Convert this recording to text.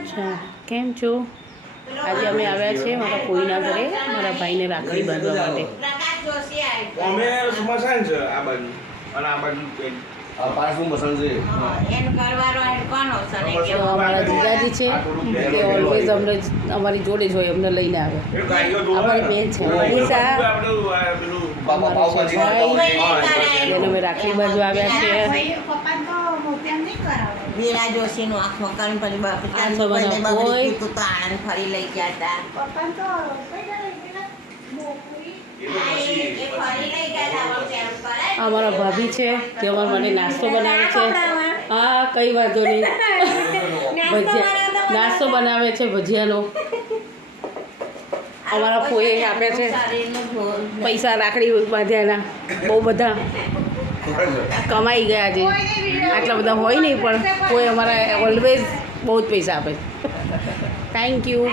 અચ્છા, કેમ છો? આજે અમે આવ્યા છીએ મારા કોઈના ઘરે મારા ભાઈને રાખડી બાંધવા માટે. અમે મસાન છે આ બાજુ અને આ બાજુ પાછું મસાન છે. તો અમારા જીજાજી છે કે ઓલવેઝ અમને અમારી જોડે જ હોય, અમને લઈને આવે. અમારી બેન છે મનીષા, અમારો છે ભાઈ, જેને અમે રાખડી બાંધવા આવ્યા છીએ. વીણા જોશીનું આંખ મકાન પર આનંદ ફરી લઈ ગયા હતા. અમારા ભાભી છે તે અમારા માટે નાસ્તો બનાવે છે. હા, કઈ વાંધો નહીં. ભજીયા નાસ્તો બનાવે છે, ભજીયાનો. અમારા ફોઈએ આપે છે પૈસા રાખડી બાંધ્યાના, બહુ બધા કમાઈ ગયા છે. આટલા બધા હોય નહીં પણ કોઈ અમારા ઓલવેઝ બહુ જ પૈસા આપે. Thank you.